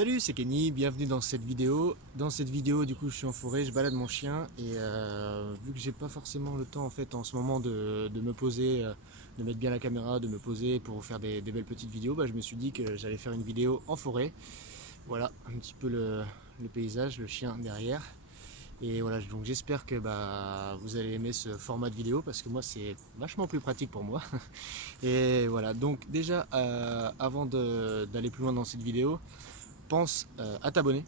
Salut, c'est Kenny, bienvenue dans cette vidéo. Dans cette vidéo, du coup, je suis en forêt, je balade mon chien et vu que j'ai pas forcément le temps en fait en ce moment de me poser, de mettre bien la caméra, de me poser pour vous faire des belles petites vidéos, bah, je me suis dit que j'allais faire une vidéo en forêt. Voilà, un petit peu le paysage, le chien derrière. Et voilà, donc j'espère que vous allez aimer ce format de vidéo parce que moi c'est vachement plus pratique pour moi. Et voilà, donc déjà avant d'aller plus loin dans cette vidéo, pense à t'abonner.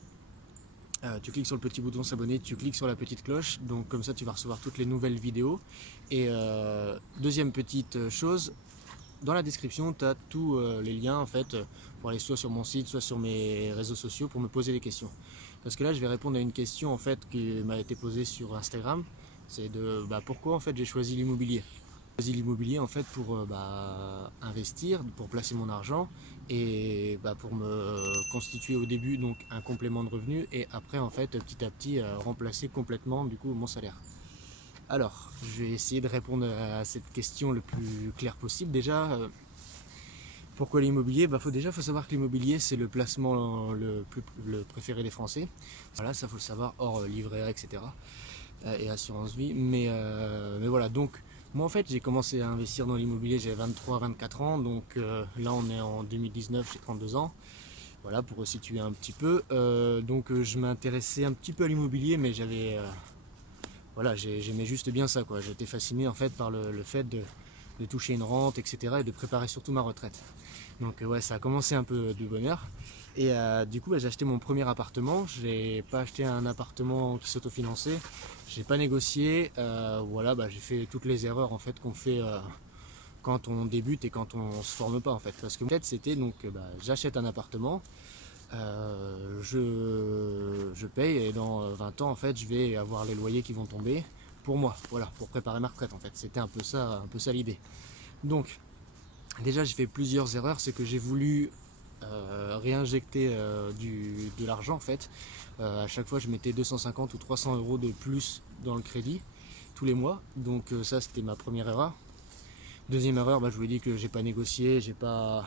Tu cliques sur le petit bouton s'abonner, tu cliques sur la petite cloche, donc comme ça tu vas recevoir toutes les nouvelles vidéos. Et deuxième petite chose, dans la description tu as tous les liens en fait pour aller soit sur mon site, soit sur mes réseaux sociaux pour me poser des questions. Parce que là je vais répondre à une question en fait qui m'a été posée sur Instagram, c'est de pourquoi en fait j'ai choisi l'immobilier. J'ai choisi l'immobilier en fait pour investir, pour placer mon argent et pour me constituer au début donc un complément de revenu et après en fait petit à petit remplacer complètement du coup mon salaire. Alors, je vais essayer de répondre à cette question le plus clair possible. Déjà, pourquoi l'immobilier? Faut savoir que l'immobilier c'est le placement le préféré des Français. Voilà, ça faut le savoir, hors livret A, etc. Et assurance vie. Mais voilà, donc moi en fait j'ai commencé à investir dans l'immobilier, j'avais 23-24 ans, donc là on est en 2019, j'ai 32 ans. Voilà, pour resituer un petit peu. Je m'intéressais un petit peu à l'immobilier, mais voilà, j'aimais juste bien ça, quoi. J'étais fasciné en fait par le fait de toucher une rente, etc. et de préparer surtout ma retraite. Donc ouais, ça a commencé un peu de bonne heure. Et du coup, j'ai acheté mon premier appartement. J'ai pas acheté un appartement qui s'autofinançait. J'ai pas négocié. Voilà, j'ai fait toutes les erreurs en fait qu'on fait quand on débute et quand on se forme pas en fait. Parce que peut-être c'était donc j'achète un appartement, je paye et dans 20 ans en fait je vais avoir les loyers qui vont tomber pour moi. Voilà, pour préparer ma retraite en fait. C'était un peu ça l'idée. Donc déjà j'ai fait plusieurs erreurs, c'est que j'ai voulu réinjecter de l'argent en fait. À chaque fois je mettais 250 ou 300 euros de plus dans le crédit tous les mois, donc ça c'était ma première erreur. Deuxième erreur, je vous ai dit que j'ai pas négocié, j'ai pas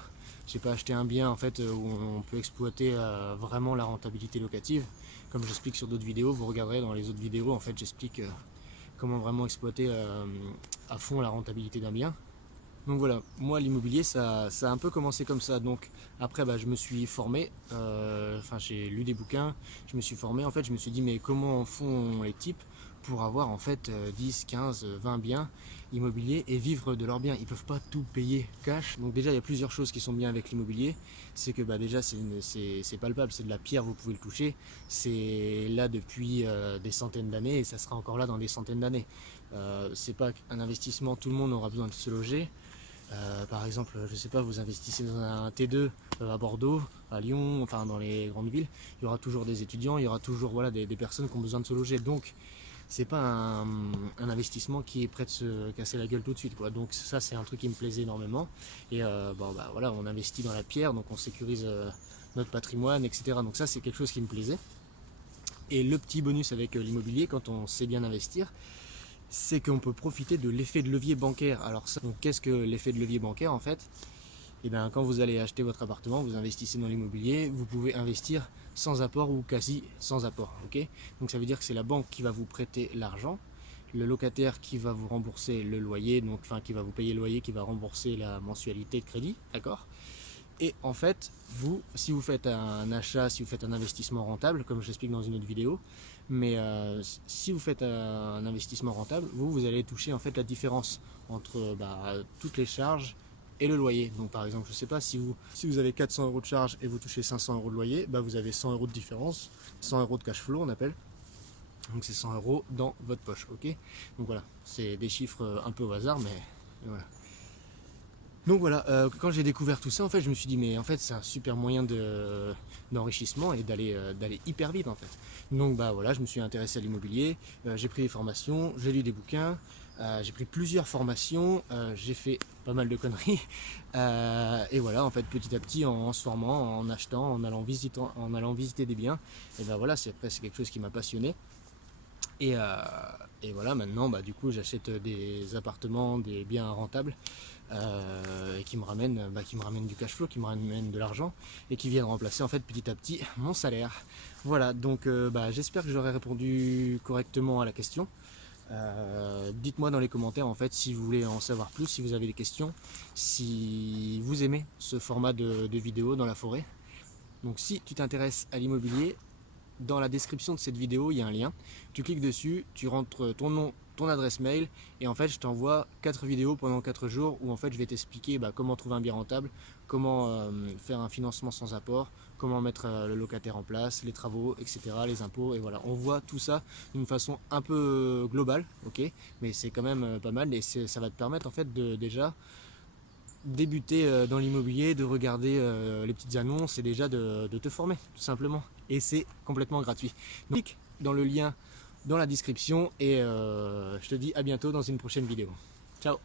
acheté un bien en fait où on peut exploiter vraiment la rentabilité locative. Comme j'explique sur d'autres vidéos, vous regarderez dans les autres vidéos en fait j'explique comment vraiment exploiter à fond la rentabilité d'un bien. Donc voilà, moi l'immobilier ça a un peu commencé comme ça. Donc après je me suis formé, j'ai lu des bouquins, je me suis formé, en fait je me suis dit mais comment font les types pour avoir en fait 10, 15, 20 biens immobiliers et vivre de leurs biens. Ils peuvent pas tout payer cash. Donc déjà il y a plusieurs choses qui sont bien avec l'immobilier. C'est que déjà c'est palpable, c'est de la pierre, vous pouvez le toucher. C'est là depuis des centaines d'années et ça sera encore là dans des centaines d'années. C'est pas un investissement, tout le monde aura besoin de se loger. Par exemple, je sais pas, vous investissez dans un T2 à Bordeaux, à Lyon, enfin dans les grandes villes, il y aura toujours des étudiants, il y aura toujours des personnes qui ont besoin de se loger. Donc c'est pas un investissement qui est prêt de se casser la gueule tout de suite, quoi. Donc ça c'est un truc qui me plaisait énormément. Et voilà, on investit dans la pierre, donc on sécurise notre patrimoine, etc. Donc ça c'est quelque chose qui me plaisait. Et le petit bonus avec l'immobilier, quand on sait bien investir, c'est qu'on peut profiter de l'effet de levier bancaire. Alors ça, qu'est-ce que l'effet de levier bancaire en fait? Et bien quand vous allez acheter votre appartement, vous investissez dans l'immobilier, vous pouvez investir sans apport ou quasi sans apport. Ok, donc ça veut dire que c'est la banque qui va vous prêter l'argent, le locataire qui va vous rembourser le loyer, donc qui va vous payer le loyer, qui va rembourser la mensualité de crédit, d'accord? Et en fait, si vous faites un achat, si vous faites un investissement rentable, comme je l'explique dans une autre vidéo, mais si vous faites un investissement rentable, vous allez toucher en fait la différence entre toutes les charges et le loyer. Donc par exemple, je ne sais pas, si vous avez 400 euros de charge et vous touchez 500 euros de loyer, vous avez 100 euros de différence, 100 euros de cash flow on appelle. Donc c'est 100 euros dans votre poche, ok? Donc voilà, c'est des chiffres un peu au hasard, mais voilà. Donc voilà, quand j'ai découvert tout ça, en fait, je me suis dit mais en fait c'est un super moyen d'enrichissement et d'aller hyper vite en fait. Donc voilà, je me suis intéressé à l'immobilier, j'ai pris des formations, j'ai lu des bouquins, j'ai pris plusieurs formations, j'ai fait pas mal de conneries. Et voilà, en fait, petit à petit, en se formant, en achetant, en allant visiter des biens, et voilà, c'est quelque chose qui m'a passionné. Et, euh, et voilà, maintenant, du coup, j'achète des appartements, des biens rentables et qui me ramènent du cash flow, qui me ramènent de l'argent et qui viennent remplacer en fait petit à petit mon salaire. Voilà, donc j'espère que j'aurai répondu correctement à la question. Dites-moi dans les commentaires en fait si vous voulez en savoir plus, si vous avez des questions, si vous aimez ce format de vidéo dans la forêt. Donc si tu t'intéresses à l'immobilier, dans la description de cette vidéo, il y a un lien. Tu cliques dessus, tu rentres ton nom, ton adresse mail et en fait je t'envoie 4 vidéos pendant 4 jours où en fait je vais t'expliquer comment trouver un bien rentable, comment faire un financement sans apport, comment mettre le locataire en place, les travaux, etc., les impôts, et voilà. On voit tout ça d'une façon un peu globale, ok, mais c'est quand même pas mal et ça va te permettre en fait de déjà débuter dans l'immobilier, de regarder les petites annonces et déjà de te former tout simplement. Et c'est complètement gratuit. Donc clique dans le lien dans la description et je te dis à bientôt dans une prochaine vidéo. Ciao.